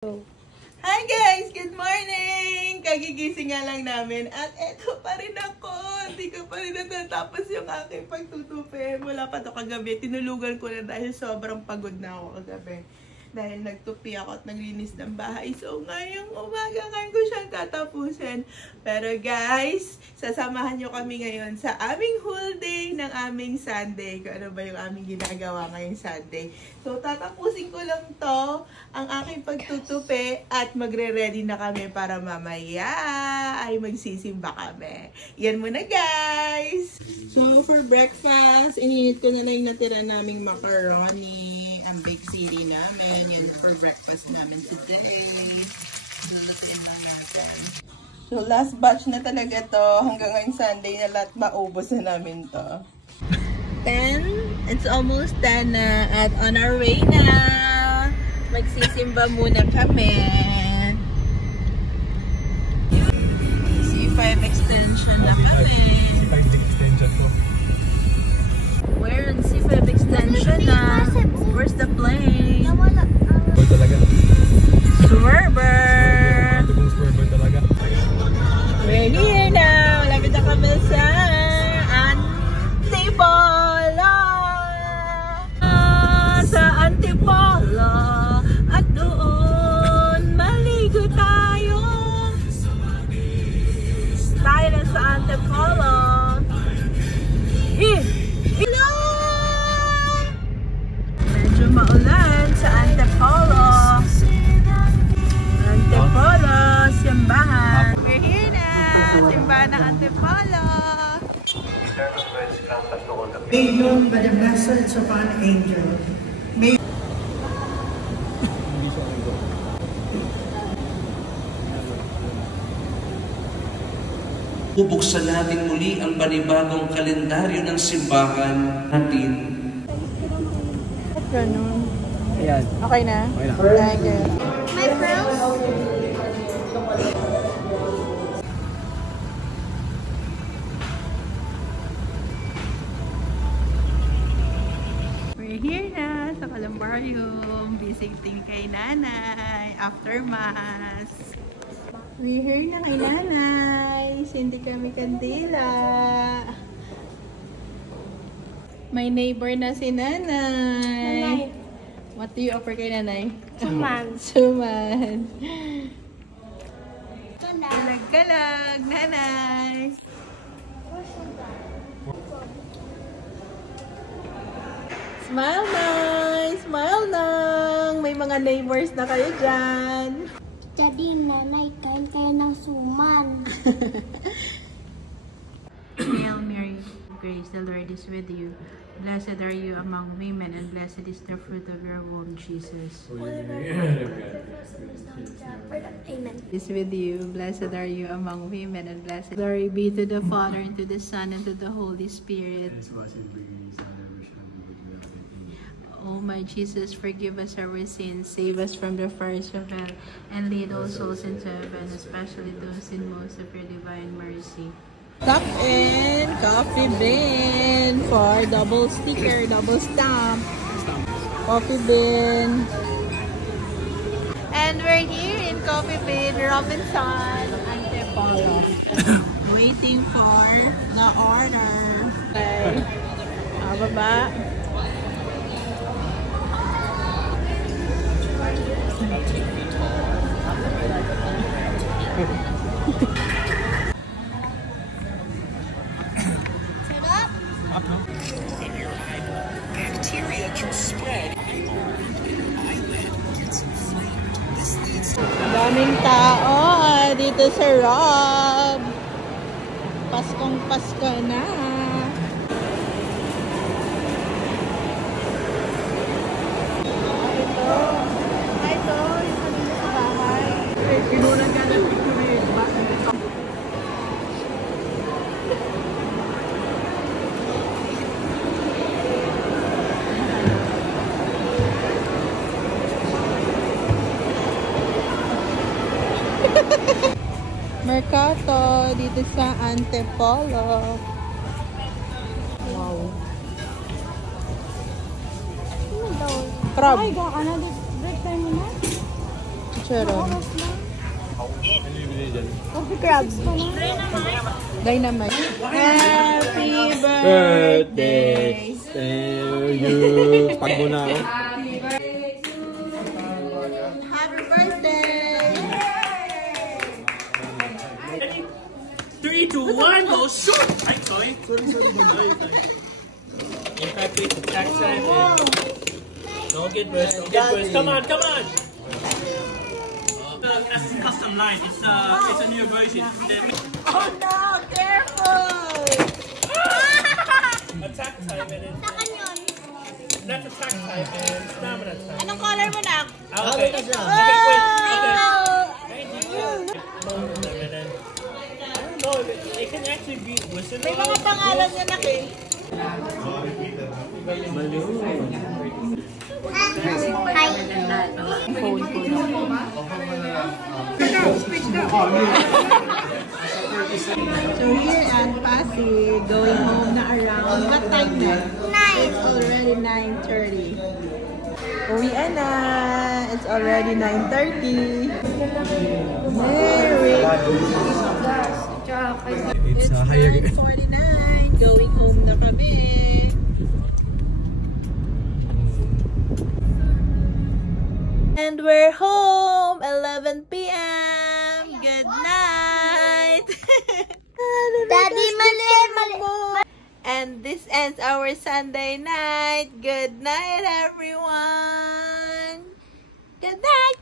Hi guys! Good morning! Kagigising nga lang namin at eto pa rin ako. Hindi ko pa rin natatapos yung aking pagtutupi. Wala pa to kagabi. Tinulugan ko na dahil sobrang pagod na ako kagabi. Dahil nagtupi ako at naglinis ng bahay. So ngayong umaga ngayon ko siyang tatapusin. Pero guys, sasamahan nyo kami ngayon sa aming whole day ng aming Sunday. Kung ano ba yung aming ginagawa ngayong Sunday. So tatapusin ko lang to, ang aking pagtutupi, at magre-ready na kami para mamaya ay magsisimba kami. Yan muna guys! So for breakfast, ininit ko na yung natira naming macaroni. Ang big city namin. Yun for breakfast namin today. Lulutuin lang natin. So last batch na talaga to. Hanggang ngayong Sunday na lahat maubos na namin to. 10. It's almost 10 na. At on our way na. Magsisimba muna kami. C5 extension na kami. C5 extension to. We're in C5 extension na. Where's the plane? Swerber talaga. Swerber! Swerber talaga. We're here now. Malapit na kami sa Antipolo. Sa Antipolo. At doon maligo tayo. Tayo na sa Antipolo. Hello! Medyo maulan sa Antipolo. Antipolo, simbahan. We're here na. Simbahan ng Antipolo. Made known by the message of an angel. Bubuksan natin muli ang panibagong kalendaryo ng simbahan natin. Ba't ganun? Ayan. Okay na? Okay na. Thank you. My pearls? We're here na sa Columbarium. Visiting kay Nanay after Mass. We're here na kay Nanay. Hindi kami kandila. May neighbor na si Nanay. What do you offer kay Nanay? Suman. Suman. Galag-galag, Nanay. Smile nang! Smile nang! May mga neighbors na kayo dyan. Jadi, nanay, kain kayo ng suman. Hail Mary, grace, the Lord is with you. Blessed are you among women, and blessed is the fruit of your womb, Jesus. Amen. Is with you. Blessed are you among women, and blessed. Glory be to the Father, and to the Son, and to the Holy Spirit. O my Jesus, forgive us our sins, save us from the fires of hell, and lead all souls into heaven, especially those in most of your divine mercy. Stop in Coffee Bean for double sticker, double stamp. Coffee Bean. And we're here in Coffee Bean, Robinson, Antipolo. Waiting for the order. Okay. Baba. Up, no? Bacteria can spread. Daming tao dito sa Rob. Paskong Pasko na. Ito yung kanina sa bahay. Pinunan ka ng picture. Mercato dito sa Antipolo. Wow. Ano daw? Crab. Ay, gaka na. Break time mo na. Sharon? Coffee crabs. Dynamite. Happy birthday to you. Pag muna ako. Happy birthday! 3, 2, 1, go shoot! Ay, sorry. Sorry. In fact, it's tax time. Don't get worse. Don't get worse. Come on. That's custom line. It's a new version. Oh no! Careful! Attack time and Saan yun? that's attack time and stamina time. Anong color mo na? Okay. Okay, wait. Okay. No, it can actually be whistle. May mga pangalan niya na eh. So here at Pasig, going home na around, what time na? 9. It's already 9:30. Uwian na! It's already 9:30. Merry! It's higher. 9:49. Going home na kami. And we're home! 11 p.m. Good night! Daddy, mali. And this ends our Sunday night. Good night, everyone! Good night!